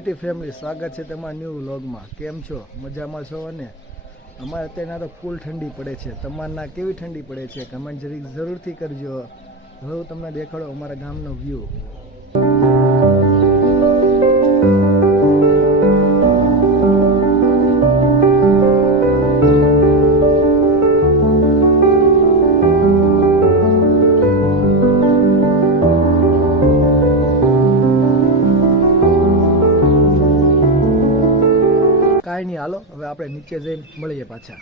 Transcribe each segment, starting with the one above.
UT family સ્વાગત છે તમારા ન્યૂ વ્લોગમાં કેમ છો? મજામાં છો અને અમારે અત્યારના તો ફૂલ ઠંડી પડે છે. તમારના કેવી ઠંડી પડે છે? કમેન્ટ જરીક જરૂરથી કરજો. હવે હું તમને દેખાડો અમારા ગામનો વ્યૂ આપણે નીચે જઈને મળીએ પાછા.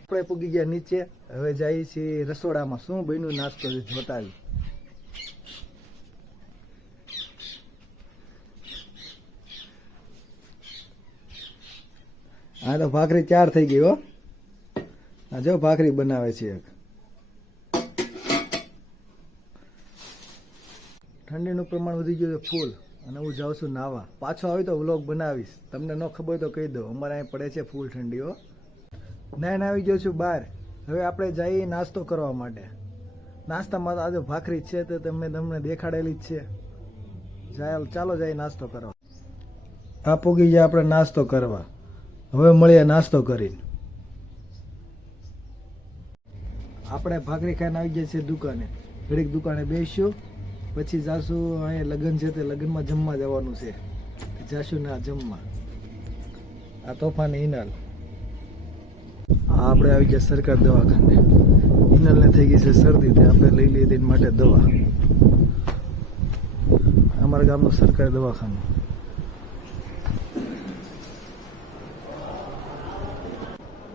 આપણે પૂગી ગયા નીચે, હવે જઈએ છીએ રસોડામાં. શું બન્યું નાસ્તો બતાવી હા તો ભાખરી ચાર થઈ ગઈ હો. આ જો ભાખરી બનાવે છે એક. ઠંડીનું પ્રમાણ વધી ગયું છે ફૂલ. અને હું જાઉં છું નાવા. પાછો આવી તો વ્લોગ બનાવીશ. તમને ન ખબર તો કહી દઉં અમારે અહીં પડે છે ફૂલ ઠંડીઓ નાઈને આવી ગયો છું બહાર. હવે આપણે જઈએ નાસ્તો કરવા માટે. નાસ્તામાં આજે ભાખરી છે તો તમને તમને દેખાડેલી જ છે. ચાલો જઈએ નાસ્તો કરવા. આ પૂગી જાય આપણે નાસ્તો કરવા. હવે મળીએ નાસ્તો કરીને. આપણે ભાખરી ખાઈને આવી ગયા છીએ દુકાને. ઘડીક દુકાને બેસીશું. પછી જાશું અહીંયા લગ્ન છે તે લગ્નમાં જમવા જવાનું છે. જાશું ના જમવા. આ તોફાન ઇનલ આ આપણે આવી ગયા સરકાર દવાખાને. ઇનલને થઈ ગઈ છે શરદી, તે આપણે લઈ લીધી એની માટે દવા. અમારા ગામનું સરકારી દવાખાનું.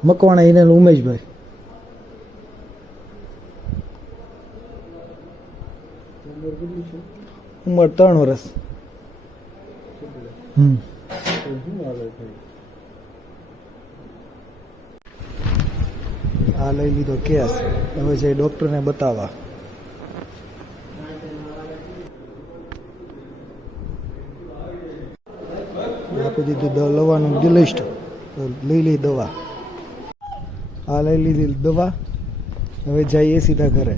મકવાણા ઇનલ ઉમેશભાઈ. ઉંમર ત્રણ વર્ષ આ લઈ લીધો કેસ. હવે છે ડોક્ટરને બતાવવા. આપી દીધું લવાનું લિસ્ટ. લઈ લઈ દવા. આ લઈ લીધી દવા. હવે જઈએ સીધા ઘરે.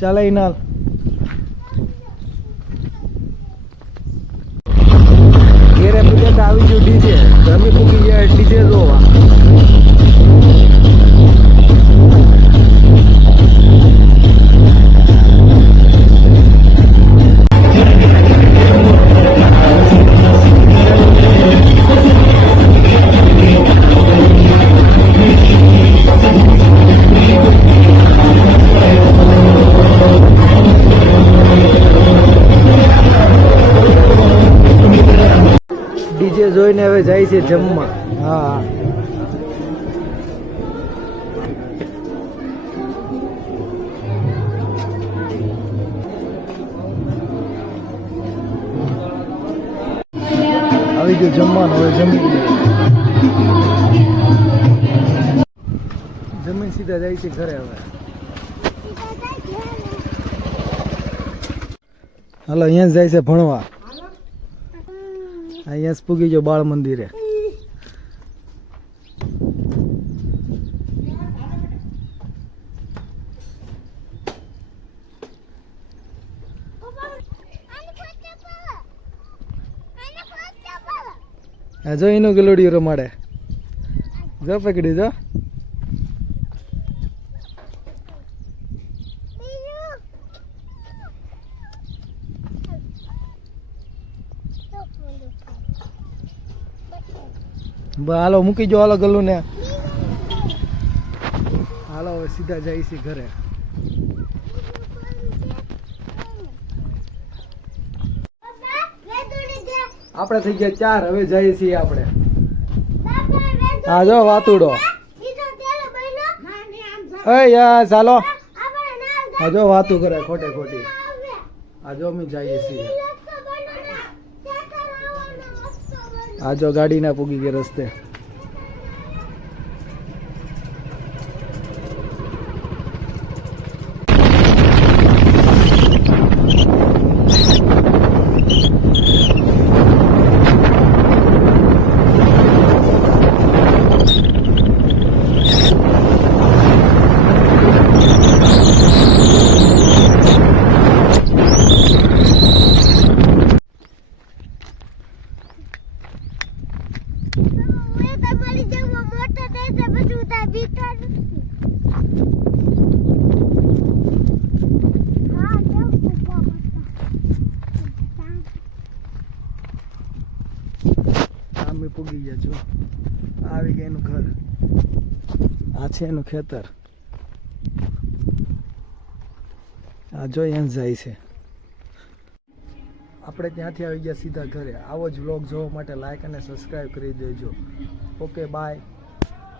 ચાલે ઇનાલ ઘેરે પૂજે આવી ગયું ડીજે તમે પૂકી ગયા ડીજે જોવા. હવે જાય છે જમવા. હા. આવી ગયું જમવાનું, હવે જમી જમીન સીધા જાય છે ઘરે હવે. હાલો, અહીંયા જાય છે ભણવા. અહીંયા જ પૂગી બાળ મંદિરે. જો એનું ગલોડિયું રમાડે. જો પકડી જો. હાલો, મૂકી જો હાલો ગલ્લુ ને હાલો, હવે સીધા જાય છે ઘરે. આપણે થઈ ગયા ચાર, હવે જઈએ છીએ આપણે. હા, જો, વાતુડો. એ યા ચાલો હા, જો, વાતું કરે ખોટે ખોટી. આ જો, અમે જઈએ છીએ. આ જો ગાડી ના પૂગી ગઈ રસ્તે. બધા બીકર પૂગી ગયા છો. આવી ગયા એનું ઘર. આ છે એનું ખેતર. આ જો એમ છે. આપણે ત્યાંથી આવી ગયા સીધા ઘરે. આવો જ વ્લોગ જોવા માટે લાઈક અને સબસ્ક્રાઈબ કરી દેજો. Okay bye